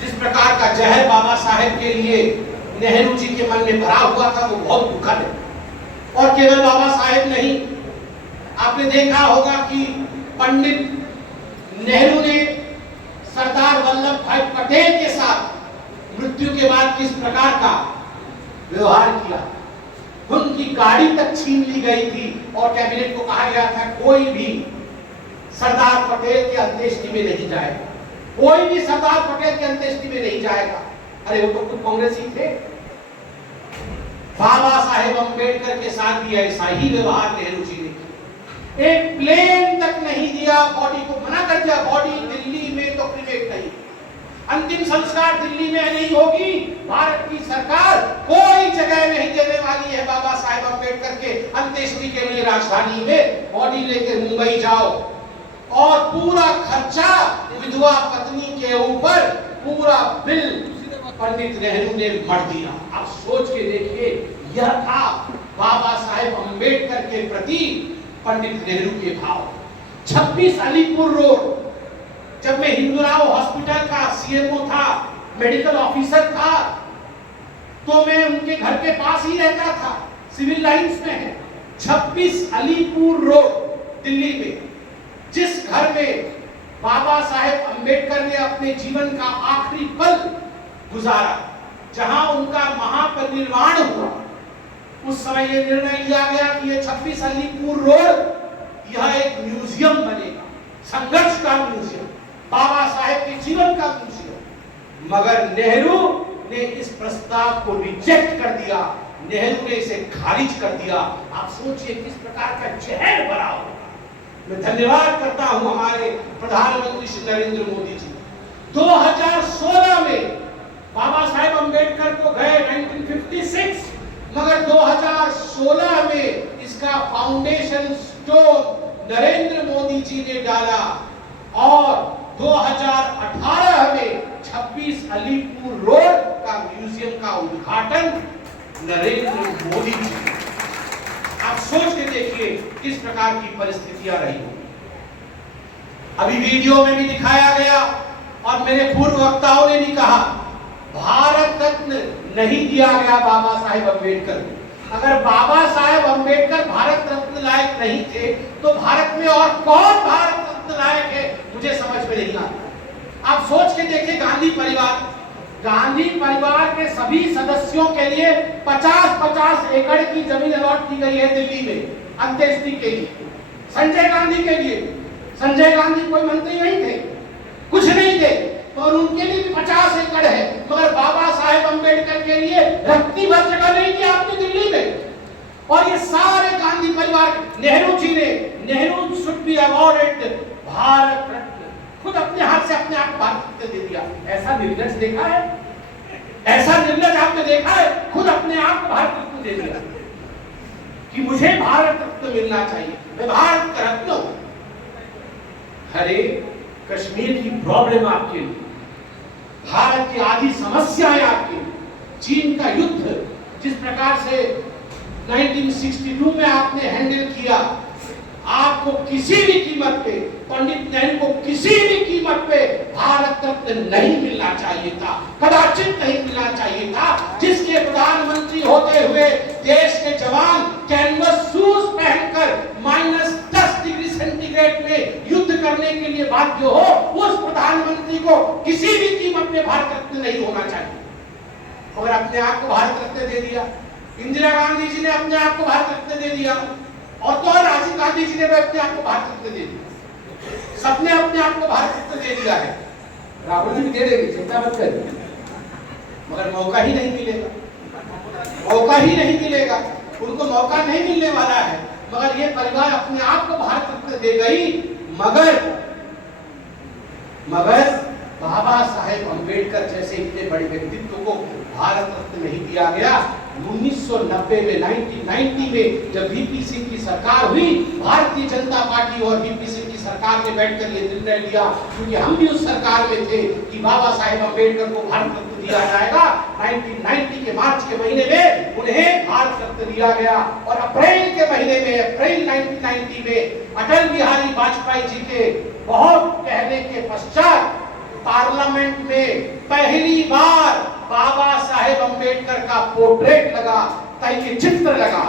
जिस प्रकार का जहर बाबा साहेब के लिए नेहरू जी के मन में भरा हुआ था वो बहुत दुखद है। और केवल बाबा साहेब नहीं, आपने देखा होगा कि पंडित नेहरू ने सरदार वल्लभ भाई पटेल के साथ मृत्यु के बाद किस प्रकार का व्यवहार किया। उनकी गाड़ी तक छीन ली गई थी और कैबिनेट को कहा गया था कोई भी सरदार पटेल के अंत्येष्टि में नहीं जाएगा, कोई भी सरदार पटेल के अंत्येष्टि में नहीं जाएगा। अरे वो तो खुद कांग्रेसी थे। बाबा साहेब अंबेडकर के साथ भी ऐसा ही व्यवहार नेहरू जी ने किया। एक प्लेन तक नहीं दिया, बॉडी को मना कर दिया, बॉडी दिल्ली में तो क्रिकेट नहीं, अंतिम संस्कार दिल्ली में नहीं होगी। भारत की सरकार कोई जगह नहीं देने वाली है बाबा साहेब अंबेडकर के अंत्येष्टि के लिए। राजधानी में बॉडी लेकर मुंबई जाओ और पूरा खर्चा विधवा पत्नी के ऊपर, पूरा बिल पंडित नेहरू ने मर दिया। आप सोच के देखिए, यह था बाबा साहेब अंबेडकर के प्रति पंडित नेहरू के भाव। 26 अलीपुर रोड, जब मैं हिंदूराव हॉस्पिटल का सीएमओ था, मेडिकल ऑफिसर था, तो मैं उनके घर के पास ही रहता था, सिविल लाइंस में है। 26 अलीपुर रोड दिल्ली में, जिस घर में बाबा साहेब अंबेडकर ने अपने जीवन का आखिरी पल गुजारा, जहां उनका महापरिनिर्वाण हुआ, उस समय यह निर्णय लिया गया कि यह 26 अलीपुर रोड यह एक म्यूजियम बनेगा, संघर्ष का म्यूजियम, बाबा साहेब के जीवन का म्यूजियम। मगर नेहरू ने इस प्रस्ताव को रिजेक्ट कर दिया, नेहरू ने इसे खारिज कर दिया। आप सोचिए किस प्रकार का जहर भरा होगा। मैं धन्यवाद करता हूं हमारे प्रधानमंत्री श्री नरेंद्र मोदी जी। 2016 में बाबा साहेब अंबेडकर को गए 1956, मगर 2016 में इसका फाउंडेशन स्टोन नरेंद्र मोदी जी ने डाला और 2018 में 26 अलीपुर रोड का म्यूजियम का उद्घाटन नरेंद्र मोदी जी। आप सोच के देखिए किस प्रकार की परिस्थितियां रही होंगी। अभी वीडियो में भी दिखाया गया और मेरे पूर्व वक्ताओं ने भी कहा, भारत रत्न नहीं दिया गया बाबा साहेब अंबेडकर को। अगर बाबा साहेब अंबेडकर भारत रत्न लायक नहीं थे तो भारत में और कौन भारत रत्न लायक है, मुझे समझ में नहीं आता। आप सोच के देखिए, गांधी परिवार के सभी सदस्यों के लिए 50-50 एकड़ की जमीन अलॉट की गई है दिल्ली में अंत्येष्टि के लिए। संजय गांधी के लिए, संजय गांधी कोई मंत्री नहीं थे, कुछ नहीं थे, और उनके लिए भी 50 एकड़ है, मगर बाबा साहेब अंबेडकर के लिए रत्ती भर जगह नहीं दी आपने दिल्ली में। और ये सारे गांधी परिवार, नेहरू जी ने, Nehru should be awarded Bharat Ratna, खुद अपने हाथ से अपने आप भारत रत्न दे दिया। ऐसा निर्लज देखा है? ऐसा निर्लज आपने देखा है? खुद अपने आप को भारत रत्न दे दिया कि मुझे भारत रत्न मिलना चाहिए, मैं भारत का रत्न हूं। अरे कश्मीर की प्रॉब्लम आपके लिए, भारत की आधी समस्याएं आपके लिए, चीन का युद्ध जिस प्रकार से 1962 में आपने हैंडल किया, आपको किसी भी कीमत पे, पंडित नेहरू को किसी भी कीमत पे भारत रत्न नहीं मिलना चाहिए था, कदाचित नहीं मिलना चाहिए था। जिसके प्रधानमंत्री होते हुए देश के जवान कैनवस शूज पहनकर -10 डिग्री सेंटीग्रेड में युद्ध करने के लिए बाध्य हो, उस प्रधानमंत्री को किसी भी कीमत पे भारत रत्न नहीं होना चाहिए। और अपने आप को भारत रत्न दे दिया। इंदिरा गांधी जी ने अपने आप को भारत रत्न दे दिया, और तो राजीव गांधी जी ने भी अपने आप को भारत रत्न दे दिया। सबने अपने आप को भारत रत्न दे दिया है। राहुल जी दे देंगे, चिंता मत करिए, मगर मौका ही नहीं मिलेगा, मौका ही नहीं मिलेगा, उनको मौका नहीं मिलने वाला है। मगर ये परिवार अपने आप को भारत रत्न दे गई, मगर बाबा साहेब अंबेडकर जैसे इतने बड़े व्यक्तित्व को भारत रत्न नहीं दिया गया। 1990 में 1990 में जब वीपी सिंह की सरकार हुई, भारतीय जनता पार्टी और वीपी सिंह की सरकार ने बैठकर ये निर्णय लिया, क्योंकि हम भी उस सरकार में थे, कि बाबा साहेब अंबेडकर को भारत रत्न दिया जाएगा। 1990 के मार्च के महीने में उन्हें भारत रत्न दिया गया, और अप्रैल के महीने में, अप्रैल 1990 में अटल बिहारी वाजपेयी जी के बहुत कहने के पश्चात पार्लियामेंट पार्लियामेंट में पहली बार बाबा साहेब अंबेडकर का पोर्ट्रेट लगा, ताकि चित्र लगा।